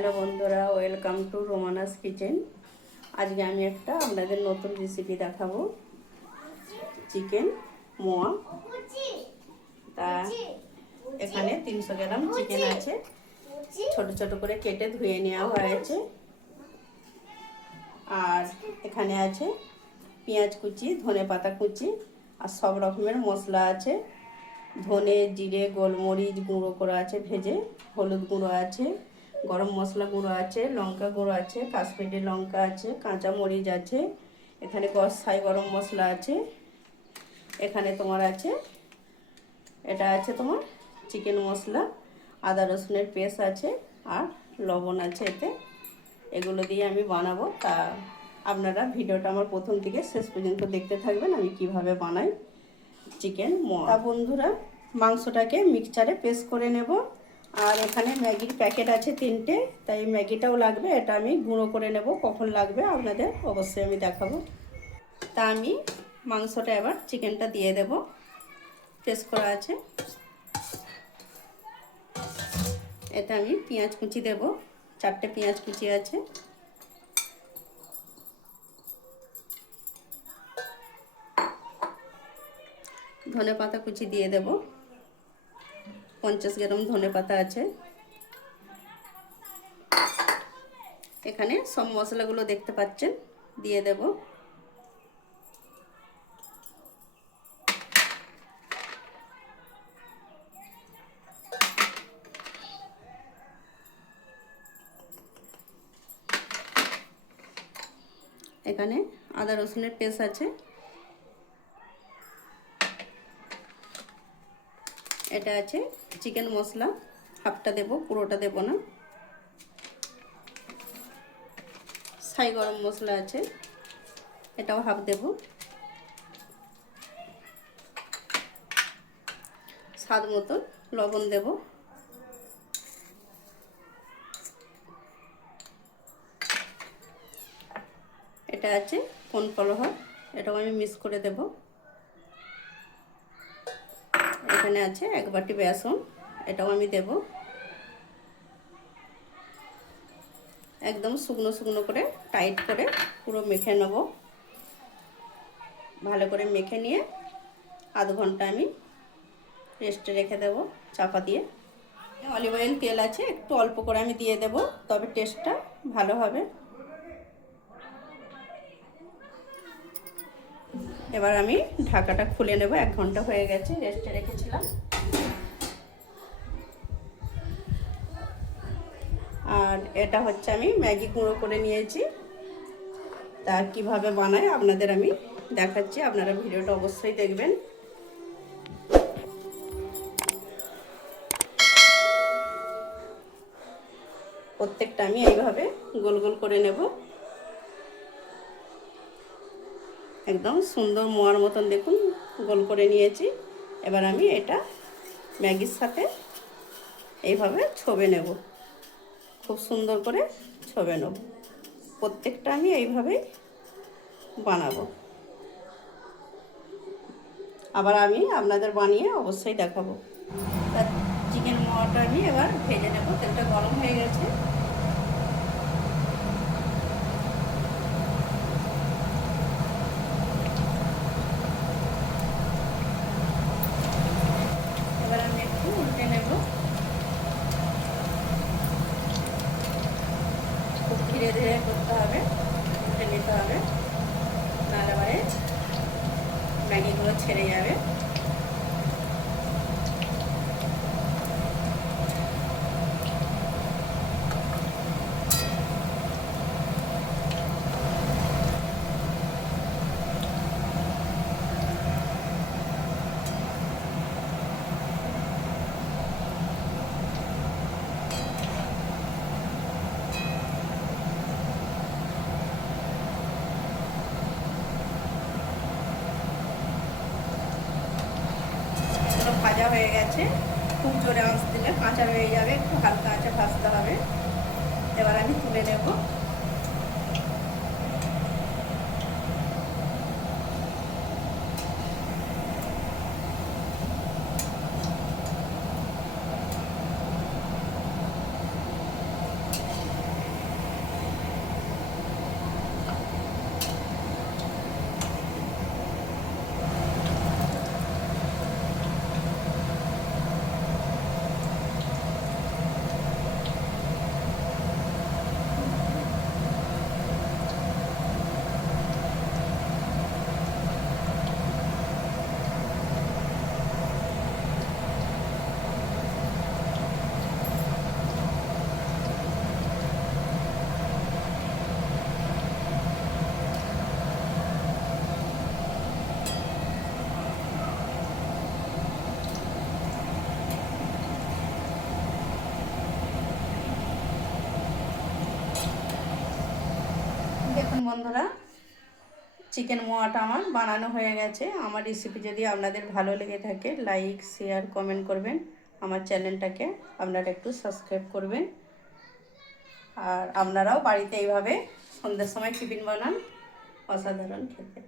Hello বন্ধুরা, welcome to রোমানাস kitchen. আজকে আমি একটা আপনাদের নতুন রেসিপি দেখাবো, চিকেন মোয়া। তা এখানে 300 গ্রাম চিকেন আছে, ছোট ছোট করে কেটে ধুয়ে নেওয়া হয়েছে। আর এখানে আছে পেঁয়াজ কুচি, ধনে পাতা কুচি আর সব রকমের মশলা আছে। ধনে, জিরে, গোলমরিচ গুঁড়ো করা আছে ভেজে, হলুদ গুঁড়ো আছে, গরম মশলা গুঁড়ো আছে, লঙ্কা গুঁড়ো আছে, কাশ্মীরি লঙ্কা আছে, কাঁচা মরিচ আছে, এখানে কষাই গরম মশলা আছে, এখানে তোমার আছে এটা আছে তোমার চিকেন মশলা, আদা রসুনের পেস্ট আছে আর লবণ আছে এতে। এগুলো দিয়ে আমি বানাবো। তা আপনারা ভিডিওটা আমার প্রথম থেকে শেষ পর্যন্ত দেখতে থাকবেন আমি কিভাবে বানাই চিকেন মোয়া। তা বন্ধুরা, মাংসটাকে মিক্সচারে পেস্ট করে নেব। আর এখানে ম্যাগির প্যাকেট আছে 3টে, তাই ম্যাগিটাও লাগবে। এটা আমি গুঁড়ো করে নেব, কখন লাগবে আপনাদের অবশ্যই আমি দেখাবো। তা আমি মাংসটা এবার চিকেনটা দিয়ে দেব, পেস্ট করা আছে। এতে আমি পেঁয়াজ কুচি দেব, 4টে পেঁয়াজ কুচি আছে। ধনে পাতা কুচি দিয়ে দেব, 50 গ্রাম ধনে পাতা আছে। এখানে সব মশলাগুলো দেখতে পাচ্ছেন, দিয়ে দেব। এখানে আদা রসুনের পেস্ট আছে, এটা আছে চিকেন মশলা, হাফটা দেব, পুরোটা দেব না। ছাই গরম মশলা আছে, এটাও হাফ দেব। স্বাদ মতো লবণ দেব। এটা আছে কর্নফ্লাওয়ার, এটাও আমি মিক্স করে দেব। এখানে আছে 1 বাটি বেসন, এটাও আমি দেব। একদম শুকনো শুকনো করে টাইট করে পুরো মেখে নেব। ভালো করে মেখে নিয়ে আধ ঘন্টা আমি রেস্টে রেখে দেব চাপা দিয়ে। অলিভ অয়েল তেল আছে, একটু অল্প করে আমি দিয়ে দেব, তবে টেস্টটা ভালো হবে। এবার আমি ঢাকাটা খুলে নেব, 1 ঘন্টা হয়ে গেছে, রেস্টে রেখেছিলাম। আর এটা হচ্ছে আমি ম্যাগি গুঁড়ো করে নিয়েছি। তা কিভাবে বানাই আপনাদের আমি দেখাচ্ছি, আপনারা ভিডিওটা অবশ্যই দেখবেন। প্রত্যেকটা আমি এইভাবে গোল গোল করে নেব, একদম সুন্দর মোয়ার মতন দেখুন গোল করে নিয়েছি। এবার আমি এটা ম্যাগির সাথে এইভাবে ছবে নেব, খুব সুন্দর করে ছবে নেব। প্রত্যেকটা আমি এইভাবেই বানাবো, আবার আমি আপনাদের বানিয়ে অবশ্যই দেখাবো। চিকেন মোয়াটা আমি এবার ভেজে নেব, তেলটা গরম হয়ে গেছে। এবার আমি একটু উল্টে নেব, খুব ধীরে ধীরে করতে হবে, উল্টে নিতে হবে, নাহলে পরে ম্যাগিগুলো ছেড়ে যাবে। ভাজা হয়ে গেছে, খুব জোরে আঁচ দিলে কাঁচা হয়ে যাবে, একটু হালকা আঁচে ভাজতে হবে। এবার আমি তুলে নেব। বন্ধুরা, চিকেন মোয়াটা আমার বানানো হয়ে গেছে। আমার রেসিপি যদি আপনাদের ভালো লেগে থাকে, লাইক শেয়ার কমেন্ট করবেন। আমার চ্যানেলটাকে আপনারা একটু সাবস্ক্রাইব করবেন। আর আপনারাও বাড়িতে এইভাবে সন্ধ্যের সময় টিফিন বানান, অসাধারণ খেতে।